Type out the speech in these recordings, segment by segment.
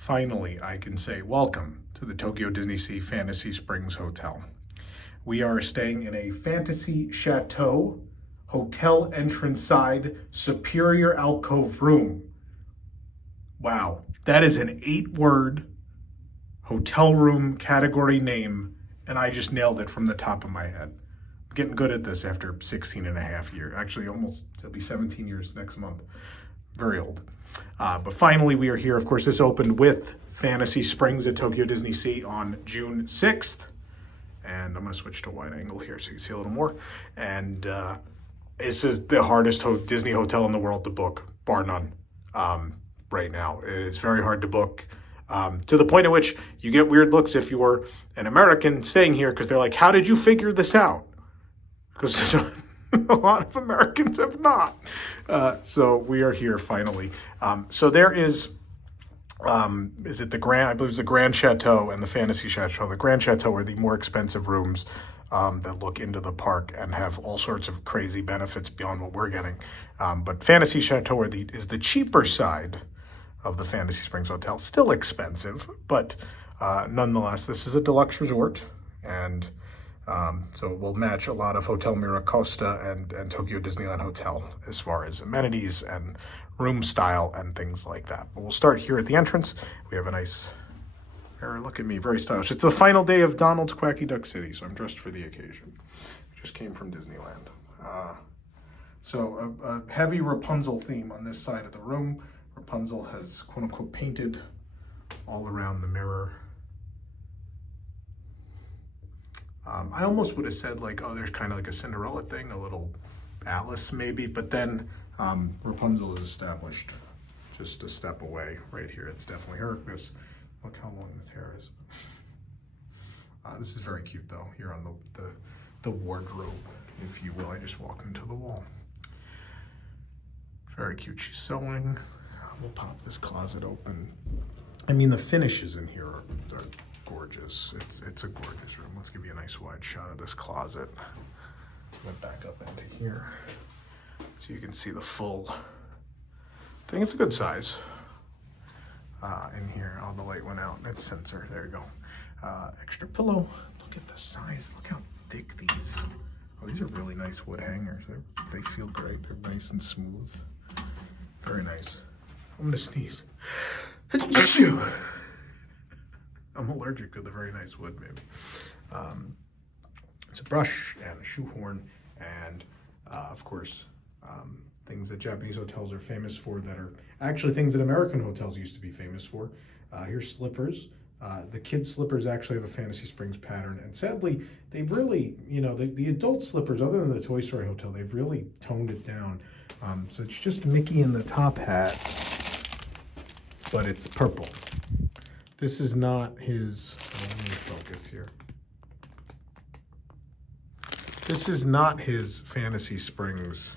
Finally, I can say welcome to the Tokyo DisneySea Fantasy Springs Hotel. We are staying in a Fantasy Chateau Hotel Entrance Side Superior Alcove room. Wow, that is an 8-word hotel room category name, and I just nailed it from the top of my head. I'm getting good at this after 16 and a half years. Actually, it'll be 17 years next month. Very old. But finally, we are here. Of course, this opened with Fantasy Springs at Tokyo DisneySea on June 6th. And I'm going to switch to wide angle here so you can see a little more. And this is the hardest Disney hotel in the world to book, bar none, right now. It is very hard to book, to the point at which you get weird looks if you're an American staying here because they're like, how did you figure this out? Because a lot of Americans have not. So we are here finally. So there is it the Grand, I believe it's the Grand Chateau and the Fantasy Chateau. The Grand Chateau are the more expensive rooms that look into the park and have all sorts of crazy benefits beyond what we're getting. But Fantasy Chateau is the cheaper side of the Fantasy Springs Hotel. Still expensive, but nonetheless, this is a deluxe resort. And so it will match a lot of Hotel Miracosta and Tokyo Disneyland Hotel as far as amenities and room style and things like that. But we'll start here at the entrance. We have a nice, look at me, very stylish. It's the final day of Donald's Quacky Duck City, so I'm dressed for the occasion. Just came from Disneyland. So a heavy Rapunzel theme on this side of the room. Rapunzel has quote unquote painted all around the mirror. I almost would have said like, oh, there's kind of like a Cinderella thing, a little Alice maybe, but then Rapunzel is established just a step away right here. It's definitely her because look how long this hair is. This is very cute though, here on the wardrobe, if you will. I just walked into the wall. Very cute, she's sewing. We'll pop this closet open. I mean, the finishes in here are gorgeous. It's a gorgeous room. Let's give you a nice wide shot of this closet. Then back up into here so you can see the full thing. It's a good size. In here, all the light went out. That's sensor. There you go. Extra pillow. Look at the size. Look how thick these. Oh, these are really nice wood hangers. They feel great. They're nice and smooth. Very nice. I'm gonna sneeze. I'm allergic to the very nice wood, maybe. It's a brush and a shoehorn, and of course, things that Japanese hotels are famous for that are actually things that American hotels used to be famous for. Here's slippers. The kids' slippers actually have a Fantasy Springs pattern, and sadly, they've really, the adult slippers, other than the Toy Story Hotel, they've really toned it down. So it's just Mickey in the top hat, but it's purple. This is not his, let me focus here. This is not his Fantasy Springs.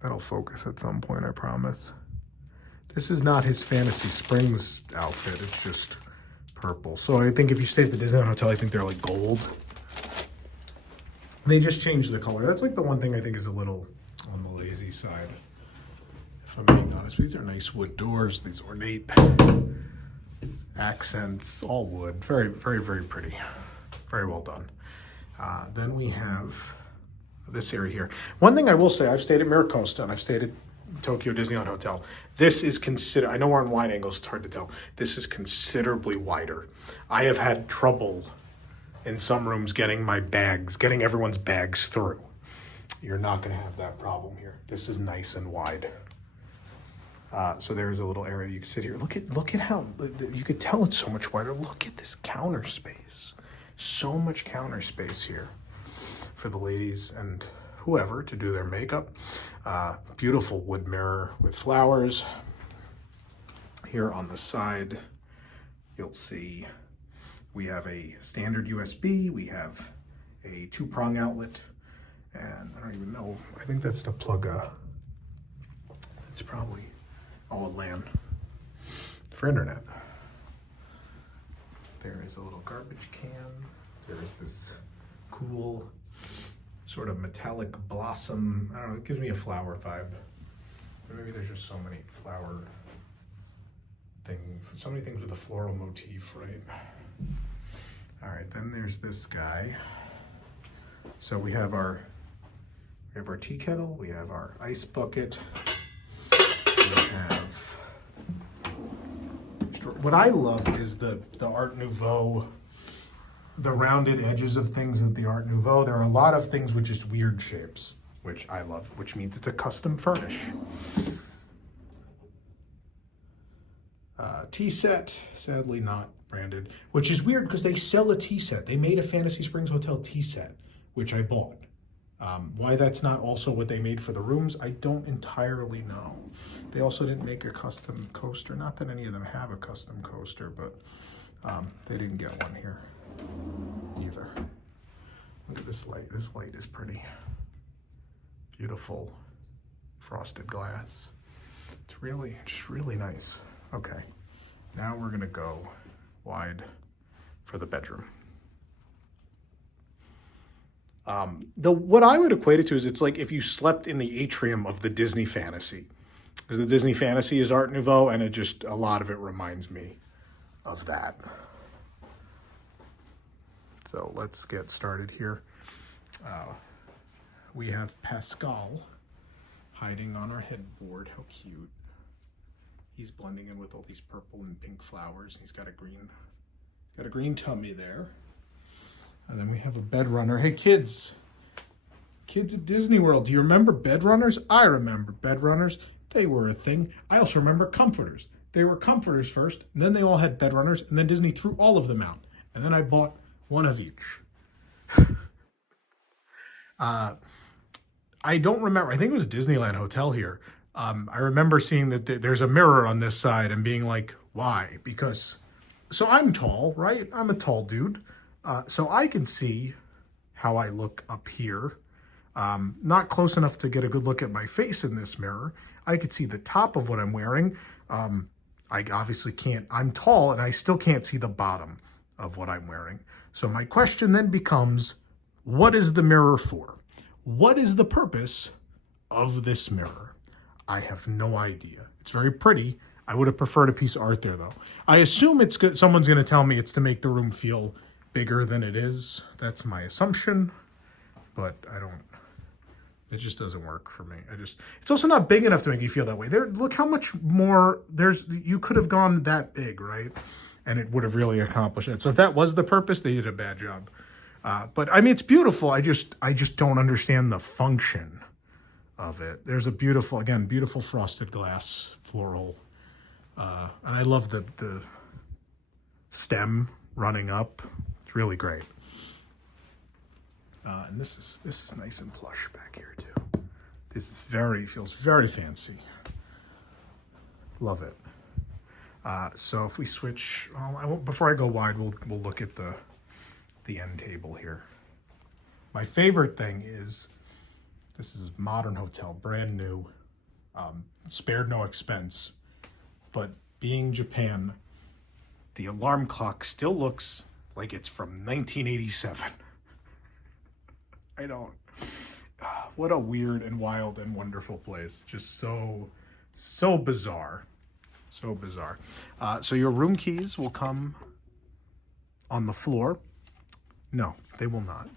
That'll focus at some point, I promise. This is not his Fantasy Springs outfit, it's just purple. So I think if you stay at the Disneyland Hotel, I think they're like gold. They just changed the color. That's like the one thing I think is a little on the lazy side, if I'm being honest. These are nice wood doors, these ornate accents, all wood. Very, very, very pretty. Very well done. Then we have this area here. One thing I will say, I've stayed at Miracosta and I've stayed at Tokyo Disneyland Hotel. This is I know we're on wide angles, it's hard to tell. This is considerably wider. I have had trouble in some rooms getting everyone's bags through. You're not gonna have that problem here. This is nice and wide. So there's a little area you can sit here. Look at how, you could tell it's so much wider. Look at this counter space. So much counter space here for the ladies and whoever to do their makeup. Beautiful wood mirror with flowers. Here on the side, you'll see we have a standard USB. We have a 2-prong outlet. And I don't even know, I think that's to plug it's probably all LAN for internet. There is a little garbage can. There is this cool sort of metallic blossom. I don't know, it gives me a flower vibe. Or maybe there's just so many flower so many things with a floral motif, right? All right, then there's this guy. So we have our tea kettle, we have our ice bucket, we have, what I love is the Art Nouveau, the rounded edges of things at the Art Nouveau. There are a lot of things with just weird shapes, which I love, which means it's a custom furnish. Tea set, sadly not branded, which is weird because they sell a tea set. They made a Fantasy Springs Hotel tea set, which I bought. Why that's not also what they made for the rooms, I don't entirely know. They also didn't make a custom coaster. Not that any of them have a custom coaster, but they didn't get one here either. Look at this light. This light is pretty. Beautiful frosted glass. It's really, just really nice. Okay, now we're gonna go wide for the bedroom. What I would equate it to is it's like if you slept in the atrium of the Disney Fantasy, because the Disney Fantasy is Art Nouveau, and a lot of it reminds me of that. So let's get started here. We have Pascal hiding on our headboard. How cute. He's blending in with all these purple and pink flowers. He's got a green tummy there. And then we have a bed runner. Hey kids at Disney World, do you remember bed runners? I remember bed runners. They were a thing. I also remember comforters. They were comforters first, and then they all had bed runners, and then Disney threw all of them out. And then I bought one of each. I don't remember. I think it was Disneyland Hotel here. I remember seeing that there's a mirror on this side and being like, why? Because, so I'm tall, right? I'm a tall dude. So I can see how I look up here. Not close enough to get a good look at my face in this mirror. I could see the top of what I'm wearing. I obviously can't, I'm tall and I still can't see the bottom of what I'm wearing. So my question then becomes, what is the mirror for? What is the purpose of this mirror? I have no idea. It's very pretty. I would have preferred a piece of art there though. I assume it's good. Someone's going to tell me it's to make the room feel bigger than it is. That's my assumption, but it just doesn't work for me. It's also not big enough to make you feel that way. Look how much more you could have gone that big, right? And it would have really accomplished it. So if that was the purpose, they did a bad job. But I mean, it's beautiful. I just don't understand the function of it. There's a beautiful frosted glass floral. And I love the stem running up. It's really great. And this is nice and plush back here too. This is feels very fancy. Love it. So if we switch, before I go wide, we'll look at the end table here. My favorite thing is, this is a modern hotel, brand new, spared no expense, but being Japan, the alarm clock still looks like it's from 1987. What a weird and wild and wonderful place. Just so bizarre. So bizarre. So your room keys will come on the floor. No, they will not.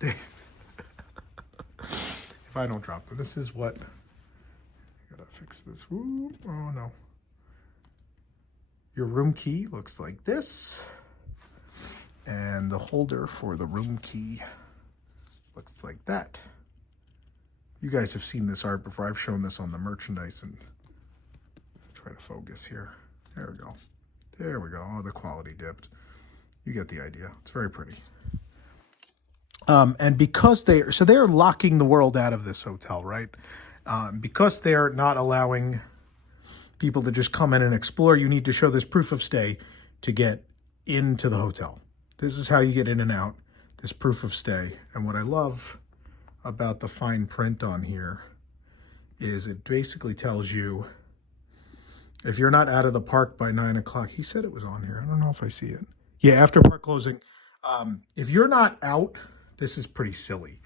If I don't drop them. This is what, I gotta fix this. Ooh, oh no. Your room key looks like this. And the holder for the room key looks like that. You guys have seen this art before. I've shown this on the merchandise, and try to focus here. There we go. There we go. Oh, the quality dipped. You get the idea. It's very pretty. And because they're locking the world out of this hotel, right? Because they're not allowing people to just come in and explore, you need to show this proof of stay to get into the hotel. This is how you get in and out, this proof of stay. And what I love about the fine print on here is it basically tells you if you're not out of the park by 9 o'clock, he said it was on here. I don't know if I see it. Yeah, after park closing. If you're not out, this is pretty silly.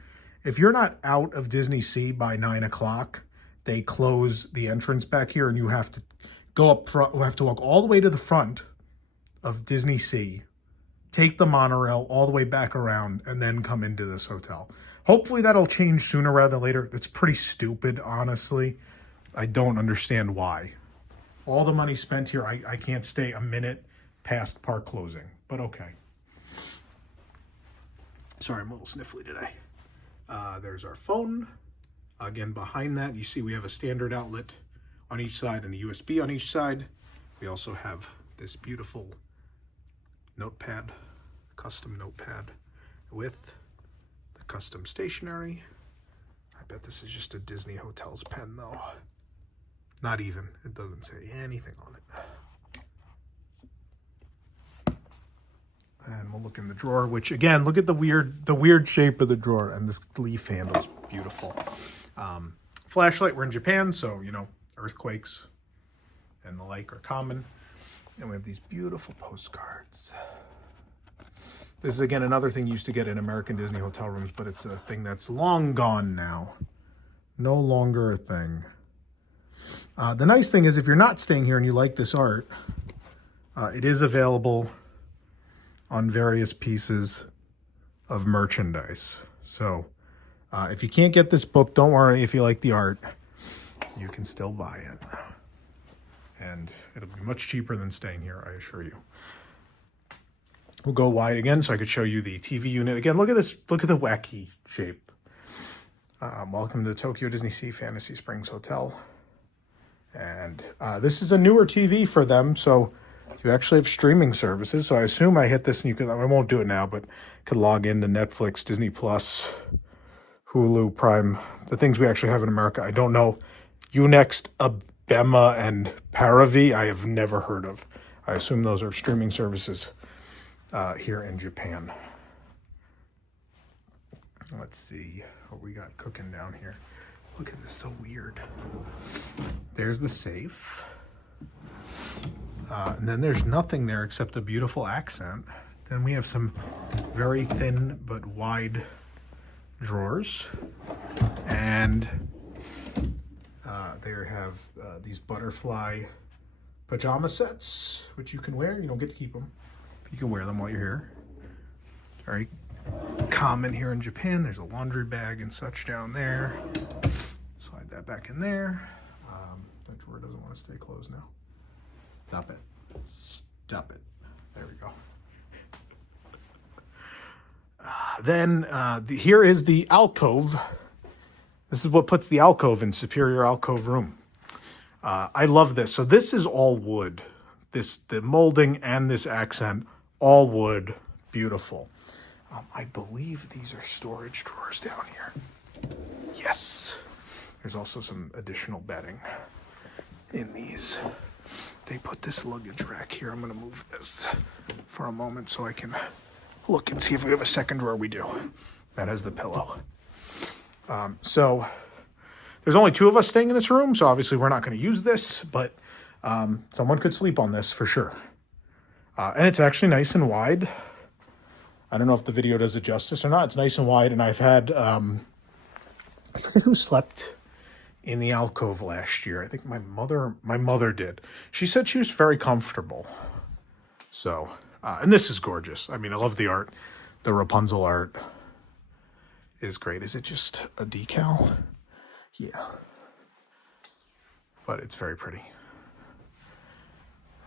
If you're not out of DisneySea by 9 o'clock, they close the entrance back here and you have to go up front. We have to walk all the way to the front of DisneySea, take the monorail all the way back around, and then come into this hotel. Hopefully that'll change sooner rather than later. It's pretty stupid, honestly. I don't understand why. All the money spent here, I can't stay a minute past park closing, but okay. Sorry, I'm a little sniffly today. There's our phone. Again, behind that, you see we have a standard outlet on each side and a USB on each side. We also have this beautiful notepad, custom notepad with the custom stationery. I bet this is just a Disney Hotels pen though. Not even, it doesn't say anything on it. And we'll look in the drawer, which again, look at the weird shape of the drawer, and this leaf handle is beautiful. Flashlight, we're in Japan, so you know, earthquakes and the like are common. And we have these beautiful postcards. This is again another thing you used to get in American Disney hotel rooms, but it's a thing that's long gone now. No longer a thing. The nice thing is if you're not staying here and you like this art, it is available on various pieces of merchandise. So if you can't get this book, don't worry. If you like the art, you can still buy it. And it'll be much cheaper than staying here, I assure you. We'll go wide again so I could show you the TV unit. Again, look at this. Look at the wacky shape. Welcome to the Tokyo DisneySea Fantasy Springs Hotel. And this is a newer TV for them, so you actually have streaming services. So I assume I hit this and you can, I won't do it now, but could log into Netflix, Disney Plus, Hulu, Prime, the things we actually have in America. I don't know. Unext, Abema, and Paravi, I have never heard of. I assume those are streaming services here in Japan. Let's see what we got cooking down here. Look at this, so weird. There's the safe. And then there's nothing there except a beautiful accent. Then we have some very thin but wide drawers. And they have these butterfly pajama sets, which you can wear. You don't get to keep them, but you can wear them while you're here. Very common here in Japan. There's a laundry bag and such down there. Slide that back in there. That drawer doesn't want to stay closed now. Stop it. Stop it. There we go. Here is the alcove. This is what puts the alcove in Superior Alcove room. I love this. So this is all wood. The molding and this accent, all wood. Beautiful. I believe these are storage drawers down here. Yes. There's also some additional bedding in these. They put this luggage rack here. I'm going to move this for a moment so I can look and see if we have a second drawer. We do. That has the pillow. So there's only two of us staying in this room, so obviously we're not going to use this, but someone could sleep on this for sure. And it's actually nice and wide. I don't know if the video does it justice or not. It's nice and wide, and I've had, I forget who slept in the alcove last year. I think my mother did. She said she was very comfortable. So, and this is gorgeous. I mean, I love the art. The Rapunzel art is great. Is it just a decal? Yeah. But it's very pretty.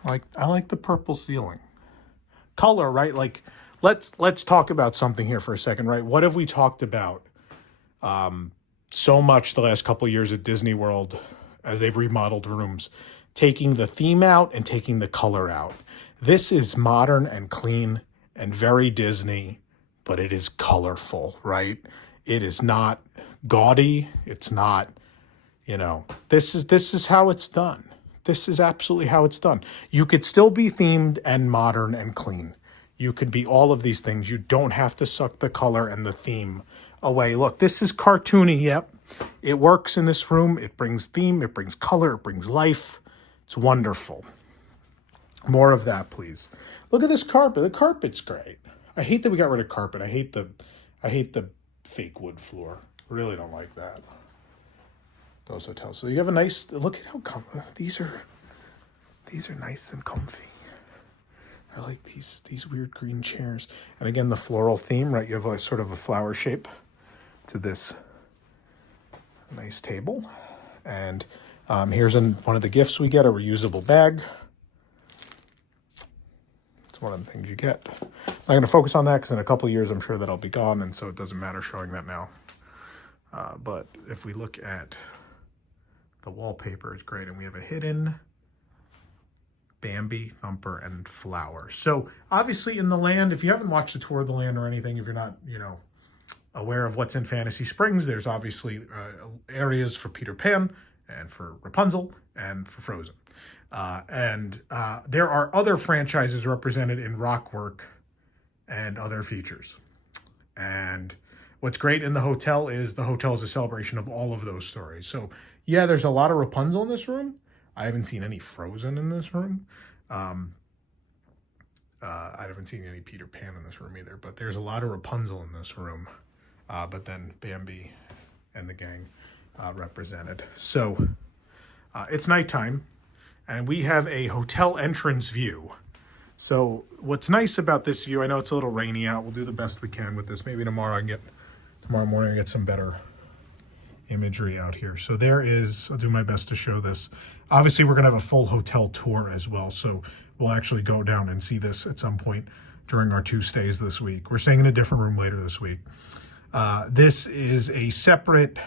I like the purple ceiling. Color, right? Like, let's talk about something here for a second, right? What have we talked about so much the last couple of years at Disney World as they've remodeled rooms? Taking the theme out and taking the color out. This is modern and clean and very Disney, but it is colorful, right? It is not gaudy. It's not, this is how it's done. This is absolutely how it's done. You could still be themed and modern and clean. You could be all of these things. You don't have to suck the color and the theme away. Look, this is cartoony, yep. It works in this room. It brings theme, it brings color, it brings life. It's wonderful. More of that, please. Look at this carpet. The carpet's great. I hate that we got rid of carpet. I hate the fake wood floor. Really don't like that. Those hotels. So you have a nice, look at how these are These are nice and comfy. I like these weird green chairs. And again, the floral theme, right? You have like sort of a flower shape to this nice table. And here's one of the gifts we get, a reusable bag. It's one of the things you get. I'm not going to focus on that because in a couple of years, I'm sure that'll be gone. And so it doesn't matter showing that now. But if we look at the wallpaper, it's great. And we have a hidden Bambi, Thumper, and Flower. So obviously in the land, if you haven't watched a tour of the land or anything, if you're not, aware of what's in Fantasy Springs, there's obviously areas for Peter Pan and for Rapunzel and for Frozen. And there are other franchises represented in rockwork and other features. And what's great in the hotel is a celebration of all of those stories. So yeah, there's a lot of Rapunzel in this room. I haven't seen any Frozen in this room. I haven't seen any Peter Pan in this room either, but there's a lot of Rapunzel in this room. But then Bambi and the gang represented. So it's nighttime, and we have a hotel entrance view. So what's nice about this view, I know it's a little rainy out. We'll do the best we can with this. Maybe tomorrow morning I get some better imagery out here. So I'll do my best to show this. Obviously, we're going to have a full hotel tour as well. So we'll actually go down and see this at some point during our 2 stays this week. We're staying in a different room later this week. This is a separate,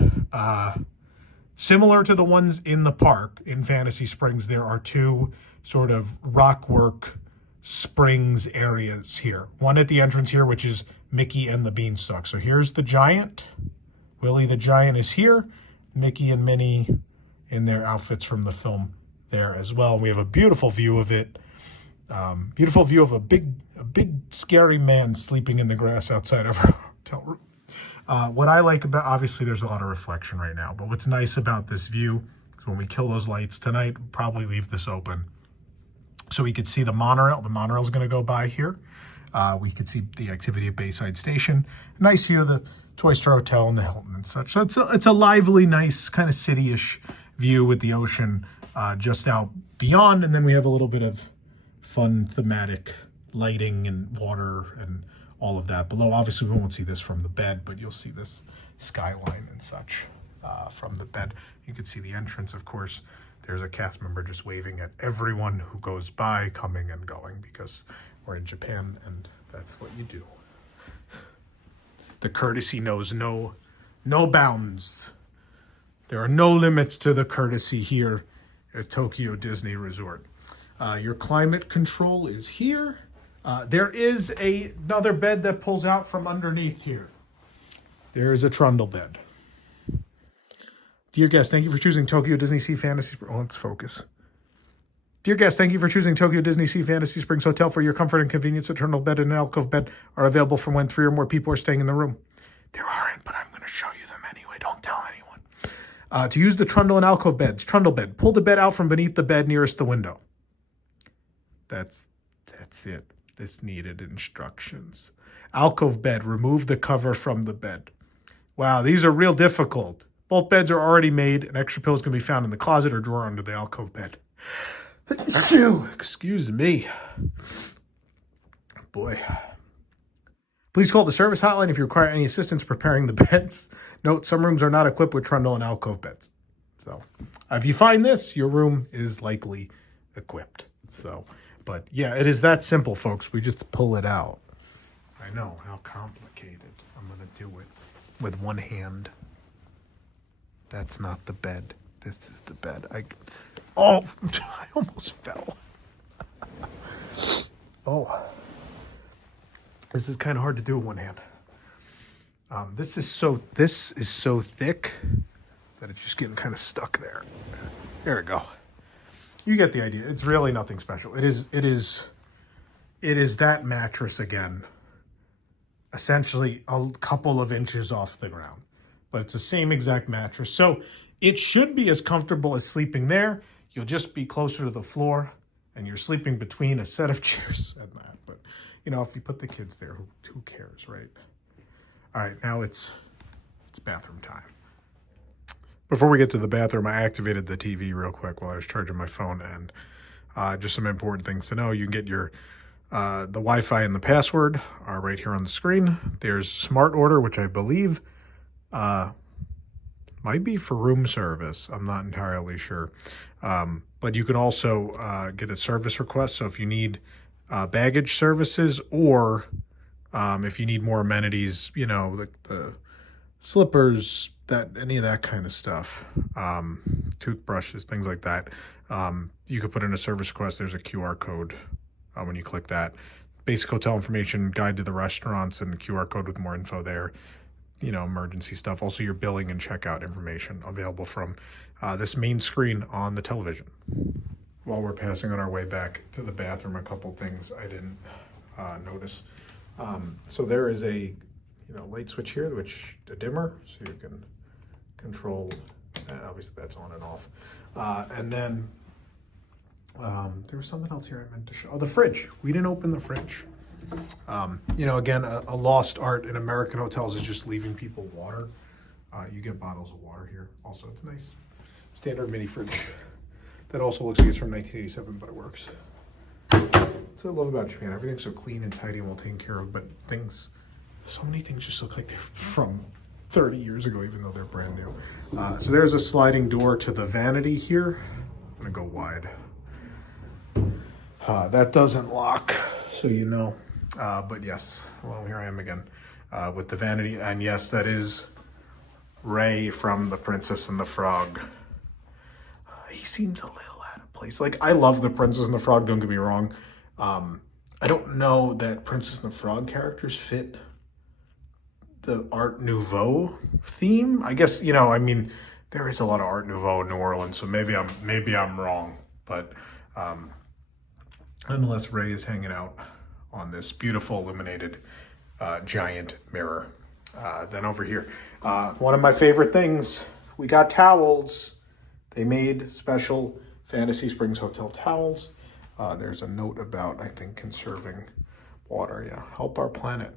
similar to the ones in the park in Fantasy Springs. There are 2 sort of rockwork springs areas here. One at the entrance here, which is Mickey and the Beanstalk. So here's the giant. Willie the Giant is here. Mickey and Minnie in their outfits from the film there as well. We have a beautiful view of it. Beautiful view of a big scary man sleeping in the grass outside of our hotel room. What I like about, obviously there's a lot of reflection right now, but what's nice about this view is when we kill those lights tonight, we'll probably leave this open so we could see the monorail. The monorail is going to go by here. We could see the activity at Bayside Station. Nice view of the Toy Story Hotel and the Hilton and such. So it's a lively, nice kind of city-ish view with the ocean just out beyond. And then we have a little bit of fun thematic lighting and water and all of that below. Obviously, we won't see this from the bed, but you'll see this skyline and such from the bed. You can see the entrance, of course. There's a cast member just waving at everyone who goes by, coming and going, because we're in Japan and that's what you do. The courtesy knows no bounds. There are no limits to the courtesy here at Tokyo Disney Resort. Your climate control is here. There is another bed that pulls out from underneath here. There is a trundle bed. Dear guest, thank you for choosing Tokyo DisneySea Fantasy Springs. Oh, let's focus. Dear guest, thank you for choosing Tokyo DisneySea Fantasy Springs Hotel. For your comfort and convenience, a trundle bed and an alcove bed are available from when 3 or more people are staying in the room. There aren't, but I'm going to show you them anyway. Don't tell anyone. To use the trundle and alcove beds, trundle bed, pull the bed out from beneath the bed nearest the window. That's it. This needed instructions. Alcove bed, remove the cover from the bed. Wow, these are real difficult. Both beds are already made. An extra pillow is going to be found in the closet or drawer under the alcove bed. Excuse me. Boy. Please call the service hotline if you require any assistance preparing the beds. Note, some rooms are not equipped with trundle and alcove beds. So if you find this, your room is likely equipped. So, but yeah, it is that simple, folks. We just pull it out. I know how complicated. I'm going to do it with one hand. That's not the bed. This is the bed. I almost fell. Oh. This is kind of hard to do with one hand. This is so thick that it's just getting kind of stuck there. There we go. You get the idea. It's really nothing special. It is that mattress again, essentially a couple of inches off the ground, but it's the same exact mattress. So it should be as comfortable as sleeping there. You'll just be closer to the floor and you're sleeping between a set of chairs and that. But you know, if you put the kids there, who cares, right? All right, now it's bathroom time. Before we get to the bathroom, I activated the TV real quick while I was charging my phone, and Just some important things to know. You can get your the Wi-Fi and the password are right here on the screen. There's Smart Order, which I believe might be for room service. I'm not entirely sure. But you can also get a service request. So if you need baggage services, or if you need more amenities, you know, like the slippers, any of that kind of stuff, toothbrushes, things like that, you could put in a service request. There's a QR code when you click that. Basic hotel information, guide to the restaurants, and the QR code with more info there. You know, emergency stuff. Also your billing and checkout information available from this main screen on the television. While we're passing on our way back to the bathroom, a couple things I didn't notice. So there is a light switch here, a dimmer, so you can control, and obviously that's on and off. And then there was something else here I meant to show. Oh, the fridge. We didn't open the fridge. Again, a lost art in American hotels is just leaving people water. You get bottles of water here. Also, it's a nice standard mini fridge. That also looks like it's from 1987, but it works. That's what I love about Japan. Everything's so clean and tidy and well taken care of, but so many things just look like they're from 30 years ago, even though they're brand new. So there's a sliding door to the vanity here. I'm gonna go wide. That doesn't lock, so you know. But yes, well, here I am again with the vanity. And yes, that is Ray from The Princess and the Frog. He seems a little out of place. Like, I love The Princess and the Frog, don't get me wrong. I don't know that Princess and the Frog characters fit the Art Nouveau theme. I guess, there is a lot of Art Nouveau in New Orleans, so maybe I'm wrong. But nonetheless, Ray is hanging out on this beautiful illuminated giant mirror. Then over here, one of my favorite things, we got towels. They made special Fantasy Springs Hotel towels. There's a note about, I think, conserving water. Yeah, help our planet.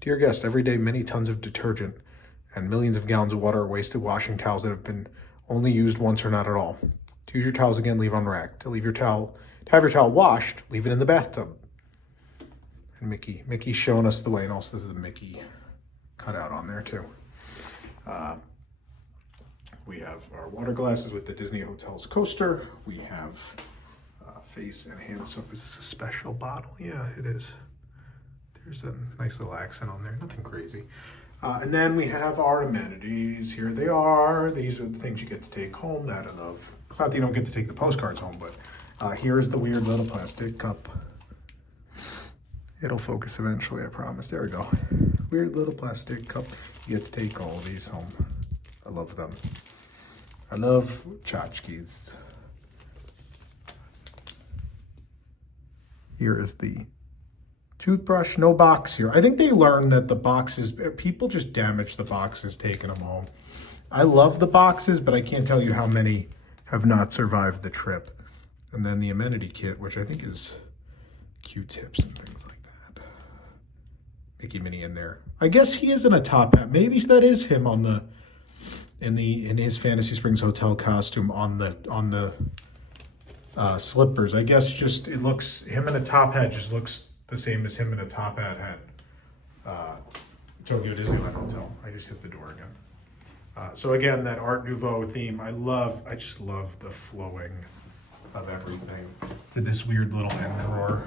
Dear guest, every day many tons of detergent and millions of gallons of water are wasted washing towels that have been only used once or not at all. To use your towels again, leave unracked. To have your towel washed, leave it in the bathtub. And Mickey's showing us the way, and also there's a Mickey cutout on there too. We have our water glasses with the Disney Hotels coaster. We have face and hand soap. Is this a special bottle? Yeah, it is. There's a nice little accent on there, nothing crazy. And then we have our amenities. Here they are. These are the things you get to take home that I love. Not that you don't get to take the postcards home, but here's the weird little plastic cup. It'll focus eventually, I promise. There we go. Weird little plastic cup. You get to take all of these home. I love them. I love tchotchkes. Here is the toothbrush. No box here. I think they learned that the boxes, people just damage the boxes taking them home. I love the boxes, but I can't tell you how many have not survived the trip. And then the amenity kit, which I think is Q-tips and things like that. Mickey Minnie in there. I guess he is in a top hat. Maybe that is him on the in his Fantasy Springs Hotel costume on the slippers. I guess just it looks, him in a top hat just looks the same as him in a top hat at Tokyo Disneyland Hotel. I just hit the door again. So again, that Art Nouveau theme, I just love the flowing of everything to this weird little end drawer.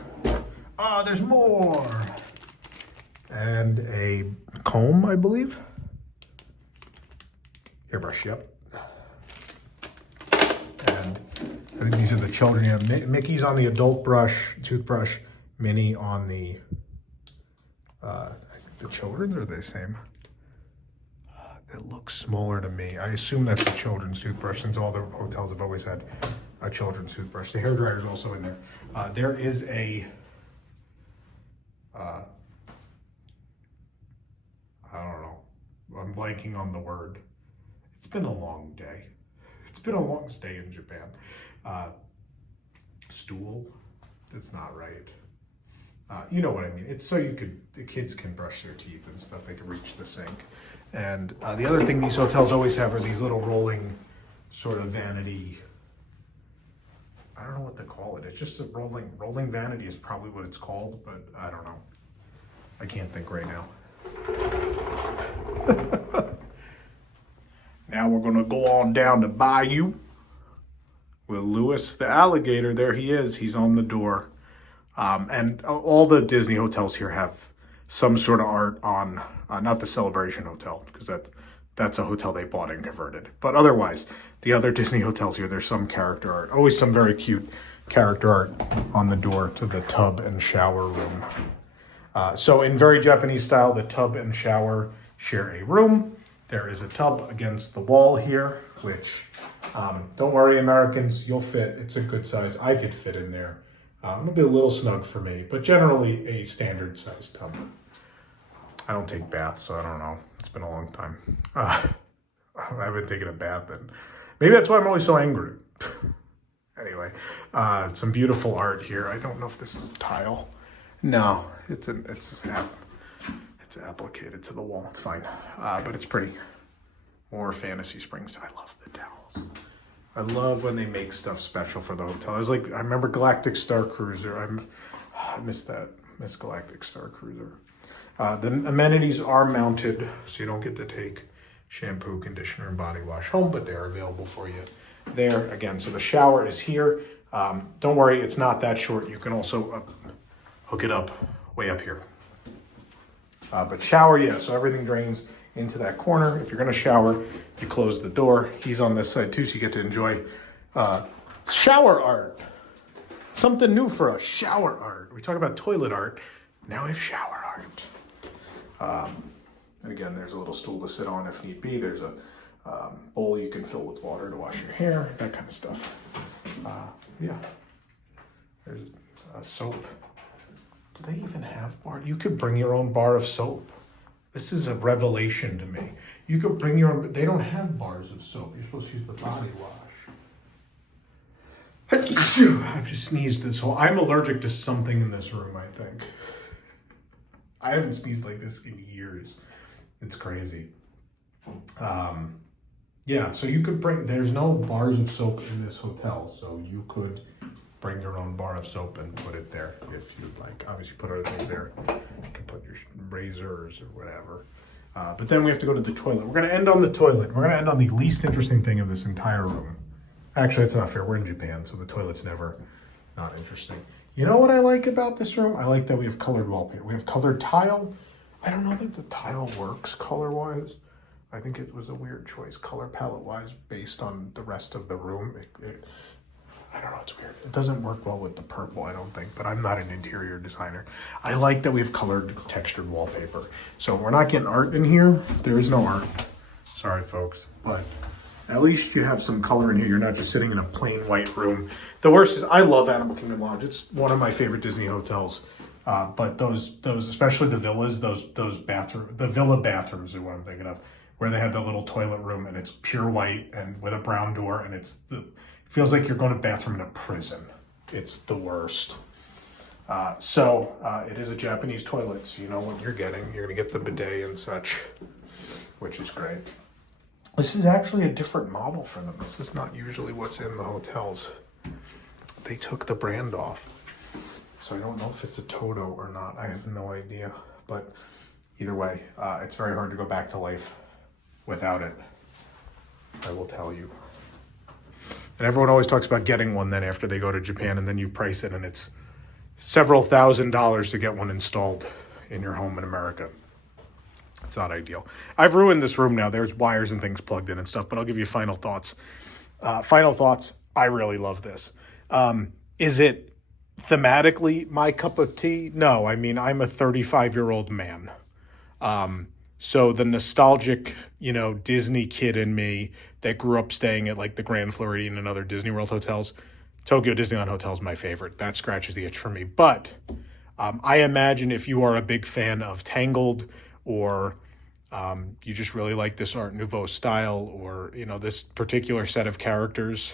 Ah, there's more. And a comb, I believe. Hairbrush, yep. And I think these are the children. You have Mickey's on the adult toothbrush, Minnie on the, I think the children's are the same. It looks smaller to me. I assume that's a children's toothbrush since all the hotels have always had a children's toothbrush. The hairdryer is also in there. There is a, I don't know. I'm blanking on the word. It's been a long day. It's been a long stay in Japan. Stool. That's not right. You know what I mean. It's so the kids can brush their teeth and stuff. They can reach the sink. And the other thing these hotels always have are these little rolling sort of vanity. I don't know what to call it. It's just a rolling vanity is probably what it's called, but I don't know. I can't think right now. Now we're gonna go on down to Bayou with Louis the alligator. There he is. He's on the door. And all the Disney hotels here have some sort of art on, not the Celebration Hotel, because that's a hotel they bought and converted. But otherwise, the other Disney hotels here, there's some character art. Always some very cute character art on the door to the tub and shower room. So in very Japanese style, the tub and shower share a room. There is a tub against the wall here, which, don't worry, Americans, you'll fit. It's a good size. I could fit in there. It'll be a little snug for me, but generally a standard size tub. I don't take baths, so I don't know. It's been a long time. I haven't taken a bath, and maybe that's why I'm always so angry. Anyway, some beautiful art here. I don't know if this is a tile. No, it's applicated to the wall. It's fine, but it's pretty. More Fantasy Springs. I love the towels. I love when they make stuff special for the hotel. I remember Galactic Star Cruiser. I missed that. Miss Galactic Star Cruiser. The amenities are mounted, so you don't get to take shampoo, conditioner, and body wash home, but they're available for you there. Again, so the shower is here. Don't worry, it's not that short. You can also hook it up way up here. But shower, yeah, so everything drains into that corner. If you're gonna shower, you close the door. He's on this side too, so you get to enjoy shower art. Something new for us, shower art. We talk about toilet art, now we have shower art. And again, there's a little stool to sit on if need be. There's a bowl you can fill with water to wash your hair, that kind of stuff. Yeah, there's soap. Do they even have bar? You could bring your own bar of soap. This is a revelation to me. You could bring your own, they don't have bars of soap. You're supposed to use the body wash. I've just sneezed this whole, I'm allergic to something in this room, I think. I haven't sneezed like this in years. It's crazy. Yeah, so you could bring, there's no bars of soap in this hotel, so you could bring your own bar of soap and put it there if you'd like. Obviously put other things there. You can put your razors or whatever. But then we have to go to the toilet. We're gonna end on the toilet. We're gonna end on the least interesting thing of this entire room. Actually, it's not fair. We're in Japan, so the toilet's never not interesting. You know what I like about this room? I like that we have colored wallpaper. We have colored tile. I don't know that the tile works color-wise. I think it was a weird choice, color palette-wise, based on the rest of the room. I don't know, it's weird. It doesn't work well with the purple, I don't think, but I'm not an interior designer. I like that we have colored textured wallpaper. So we're not getting art in here. There is no art. Sorry, folks, but at least you have some color in here. You're not just sitting in a plain white room. The worst is, I love Animal Kingdom Lodge. It's one of my favorite Disney hotels. But those, especially the villas, the villa bathrooms are what I'm thinking of, where they have the little toilet room and it's pure white and with a brown door, and it feels like you're going to bathroom in a prison. It's the worst. It is a Japanese toilet, so you know what you're getting. You're going to get the bidet and such, which is great. This is actually a different model for them. This is not usually what's in the hotels. They took the brand off. So I don't know if it's a Toto or not. I have no idea. But either way, it's very hard to go back to life without it. I will tell you. And everyone always talks about getting one then after they go to Japan, and then you price it and it's several $1,000s to get one installed in your home in America. It's not ideal. I've ruined this room now. There's wires and things plugged in and stuff, but I'll give you final thoughts. I really love this. Is it thematically my cup of tea? No, I mean, I'm a 35-year-old man. So the nostalgic, Disney kid in me that grew up staying at like the Grand Floridian and other Disney World hotels, Tokyo Disneyland Hotel is my favorite. That scratches the itch for me. But I imagine if you are a big fan of Tangled, or you just really like this Art Nouveau style, or, this particular set of characters,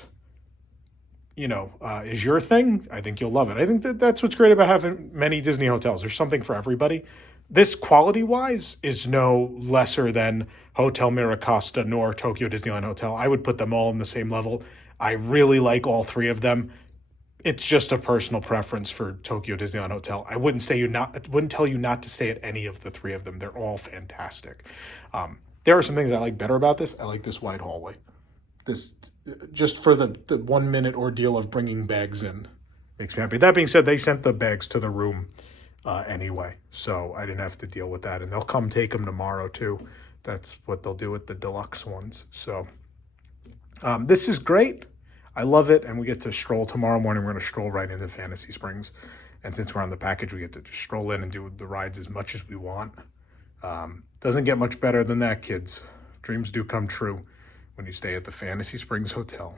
is your thing, I think you'll love it. I think that's what's great about having many Disney hotels. There's something for everybody. This quality-wise is no lesser than Hotel Miracosta nor Tokyo Disneyland Hotel. I would put them all in the same level. I really like all three of them. it's just a personal preference for Tokyo Disneyland Hotel. I wouldn't tell you not to stay at any of the three of them. They're all fantastic. There are some things I like better about this. I like this wide hallway. This, just for the 1 minute ordeal of bringing bags in, makes me happy. That being said, they sent the bags to the room anyway, so I didn't have to deal with that. And they'll come take them tomorrow too. That's what they'll do with the deluxe ones. So this is great. I love it. And we get to stroll tomorrow morning. We're going to stroll right into Fantasy Springs. And since we're on the package, we get to just stroll in and do the rides as much as we want. Doesn't get much better than that, kids. Dreams do come true when you stay at the Fantasy Springs Hotel.